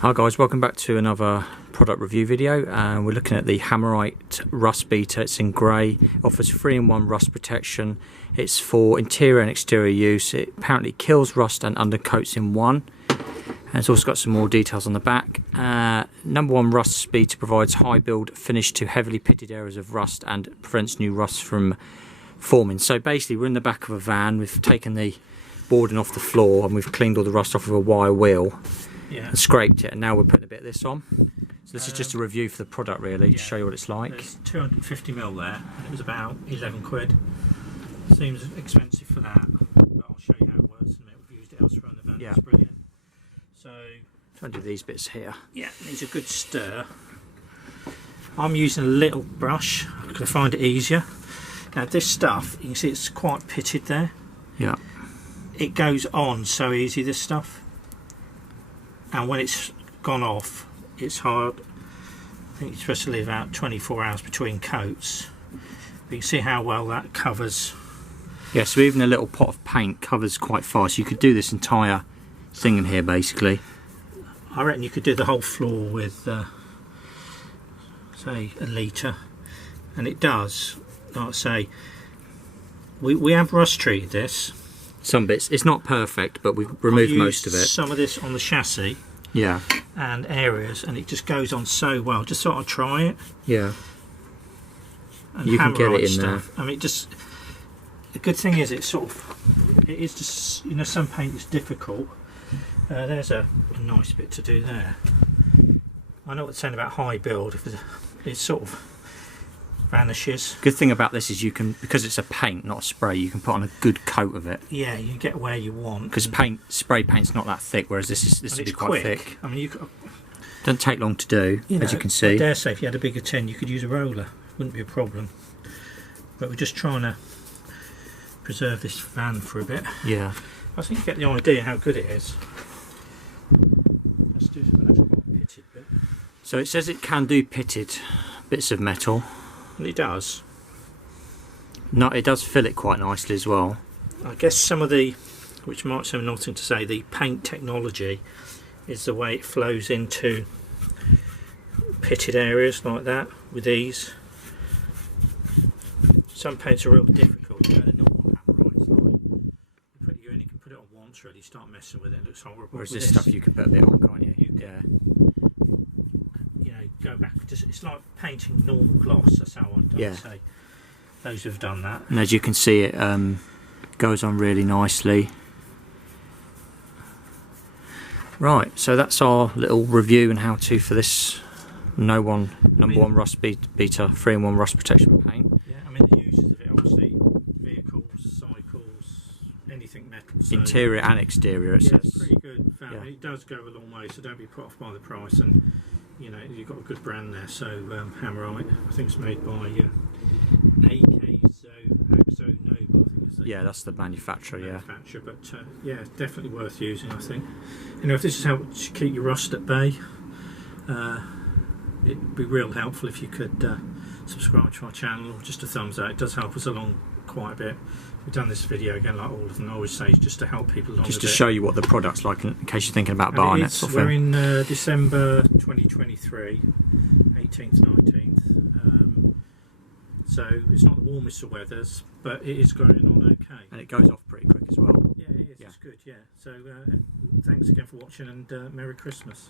Hi guys, welcome back to another product review video, and we're looking at the Hammerite rust beater. It's in grey, offers 3-in-1 rust protection. It's for interior and exterior use. It apparently kills rust and undercoats in one, and it's also got some more details on the back. Number 1 rust beater provides high build finish to heavily pitted areas of rust and prevents new rust from forming. So basically we're in the back of a van, we've taken the boarding off the floor and we've cleaned all the rust off with a wire wheel. Yeah. And scraped it, and now we're putting a bit of this on. So this is just a review for the product really, to show you what it's like. There's 250ml there, and it was about 11 quid. Seems expensive for that, but I'll show you how it works in a minute. We've used it elsewhere in the van. Yeah. It's brilliant. So, try and do these bits here. yeah, needs a good stir. I'm using a little brush because I find it easier. Now this stuff, you can see it's quite pitted there. Yeah. It goes on so easy, this stuff. And when it's gone off, it's hard. I think you're supposed to leave about 24 hours between coats. But you can see how well that covers. Yeah, so even a little pot of paint covers quite fast. You could do this entire thing in here basically. I reckon you could do the whole floor with, say, a litre. And it does, like I say, we have rust treated this. Some bits, it's not perfect, but we've removed most of it. Some of this on the chassis. Yeah. And areas, and it just goes on so well. Just thought I'd try it. Yeah. And you can get it in stuff. there. I mean, just the good thing is it is just, you know, some paint is difficult. There's a nice bit to do there. I know what it's saying about high build. If it's sort of vanishes. Good thing about this is you can, because it's a paint not a spray, you can put on a good coat of it. Yeah, you get where you want. Because spray paint's not that thick, whereas this will be quite thick. I mean, you could, doesn't take long to do, as you can see. I dare say if you had a bigger tin, you could use a roller. Wouldn't be a problem. But we're just trying to preserve this van for a bit. Yeah. I think you get the idea how good it is. Let's do an actual pitted bit. So it says it can do pitted bits of metal. And it does. No, it does fill it quite nicely as well. I guess some of the, which might sound nothing to say, the paint technology is the way it flows into pitted areas like that with ease. Some paints are real difficult. You know, the normal Hammerites, like you only can put it on once really, start messing with it, it looks horrible. Whereas this stuff you can put a bit on, can't you? Yeah. You know, go back, just, it's like painting normal gloss, that's how I'd say. Those who've done that. And as you can see, it goes on really nicely. Right, so that's our little review and how-to for this number one rust beater 3-in-1 rust protection paint. Yeah, I mean the uses of it, obviously, vehicles, cycles, anything metal. So interior and exterior, it says. It's pretty good. Yeah. It does go a long way, so don't be put off by the price. And you know, you've got a good brand there. So Hammerite, I think it's made by Axo Nobel. Yeah, that's the manufacturer. But yeah, definitely worth using. I think. You know, if this is how to keep your rust at bay, it'd be real helpful if you could subscribe to our channel, or just a thumbs up. It does help us along quite a bit. We've done this video again, like all of them I always say, just to help people along. Just to show you what the product's like in case you're thinking about buying it. We're in December 2023, 18th, 19th. So it's not the warmest of weathers, but it is going on okay. And it goes off pretty quick as well. Yeah, it is. Yeah. It's good. Yeah. So thanks again for watching, and Merry Christmas.